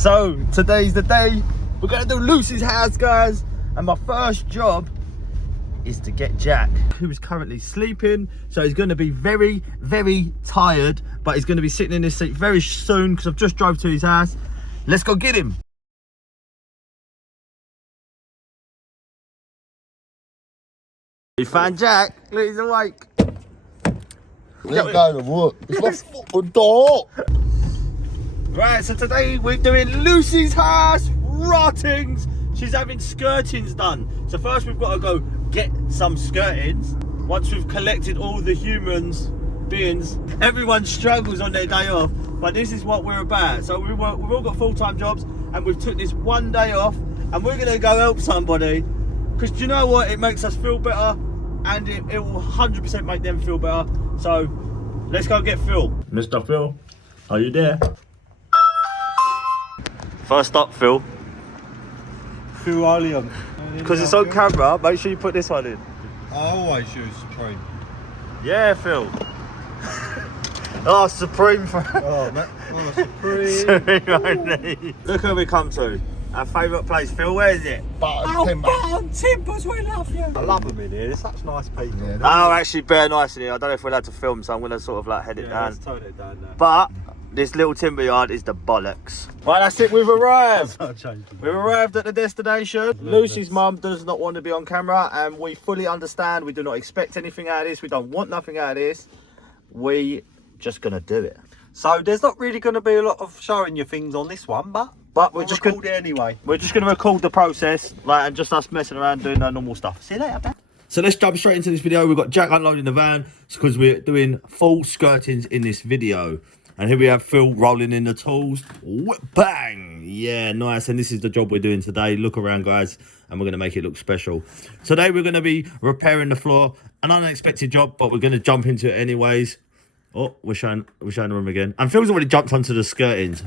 So today's the day. We're gonna do Lucy's house, guys. And my first job is to get Jack, who is currently sleeping. So he's gonna be very, very tired, but he's gonna be sitting in his seat very soon because I've just drove to his house. Let's go get him. You found Jack? Look, he's awake. We ain't going to work. It's my fucking door. Right, so today we're doing Lucy's house, Rottings. She's having skirtings done. So first we've got to go get some skirtings. Once we've collected all the humans' bins, everyone struggles on their day off, but this is what we're about. So we've all got full-time jobs and we've took this one day off and we're gonna go help somebody. Because do you know what? It makes us feel better and it will 100% make them feel better. So let's go get Phil. Mr. Phil, are you there? First up, Phil. Phil William. Because it's on camera, make sure you put this one in. I always use Supreme. Yeah, Phil. Oh, Supreme. Oh, man. Oh, Supreme. Supreme. Look where we come to. Our favourite place. Phil, where is it? Timbers, we love you. I love them in here. They're such nice people. Yeah, oh, actually, bare nice in here. I don't know if we're allowed to film, so I'm going to sort of like head it down. Let's tone it down now. But this little timber yard is the bollocks. Right, that's it. We've arrived. We've arrived at the destination. Lucy's mum does not want to be on camera, and we fully understand. We do not expect anything out of this. We don't want nothing out of this. We just gonna do it. So there's not really going to be a lot of showing you things on this one, but we're just record it anyway. We're just gonna record the process, like, and just us messing around doing our normal stuff. See you later, man. So let's jump straight into this video. We've got Jack unloading the van because we're doing full skirtings in this video. And here we have Phil rolling in the tools. Bang! Yeah, nice. And this is the job we're doing today. Look around, guys, and we're going to make it look special. Today we're going to be repairing the floor. An unexpected job, but we're going to jump into it anyways. Oh, we're showing the room again. And Phil's already jumped onto the skirtings.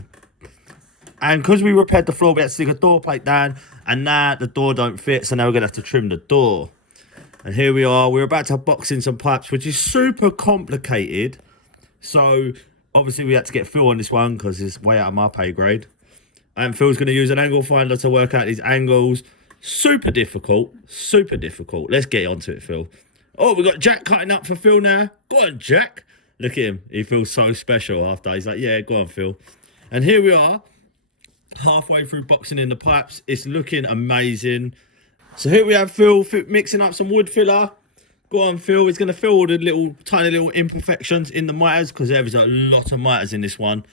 And because we repaired the floor, we had to stick a door plate down. And now the door don't fit, so now we're going to have to trim the door. And here we are. We're about to box in some pipes, which is super complicated. So obviously, we had to get Phil on this one because it's way out of my pay grade. And Phil's going to use an angle finder to work out these angles. Super difficult. Super difficult. Let's get onto it, Phil. Oh, we got Jack cutting up for Phil now. Go on, Jack. Look at him. He feels so special after. He's like, yeah, go on, Phil. And here we are, halfway through boxing in the pipes. It's looking amazing. So here we have Phil mixing up some wood filler. Go on, Phil. He's going to fill all the tiny little imperfections in the miters because there is a lot of miters in this one.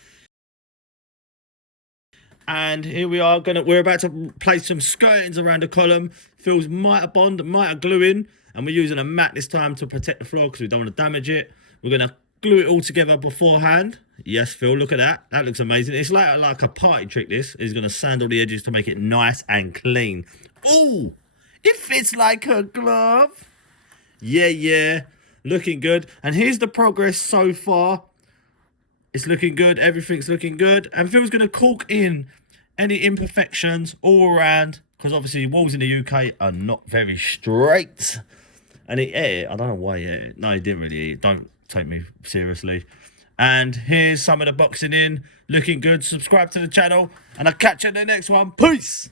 And here we are. We're about to place some skirtings around the column. Phil's miter bond, miter gluing, and we're using a mat this time to protect the floor because we don't want to damage it. We're going to glue it all together beforehand. Yes, Phil, look at that. That looks amazing. It's like a party trick, this. He's going to sand all the edges to make it nice and clean. Ooh, it fits like a glove. Yeah, looking good. And here's the progress so far. It's looking good. Everything's looking good. And Phil's going to caulk in any imperfections all around because obviously walls in the UK are not very straight. And he ate it. I don't know why he ate it. No, he didn't really eat it. Don't take me seriously. And here's some of the boxing in. Looking good. Subscribe to the channel. And I'll catch you in the next one. Peace.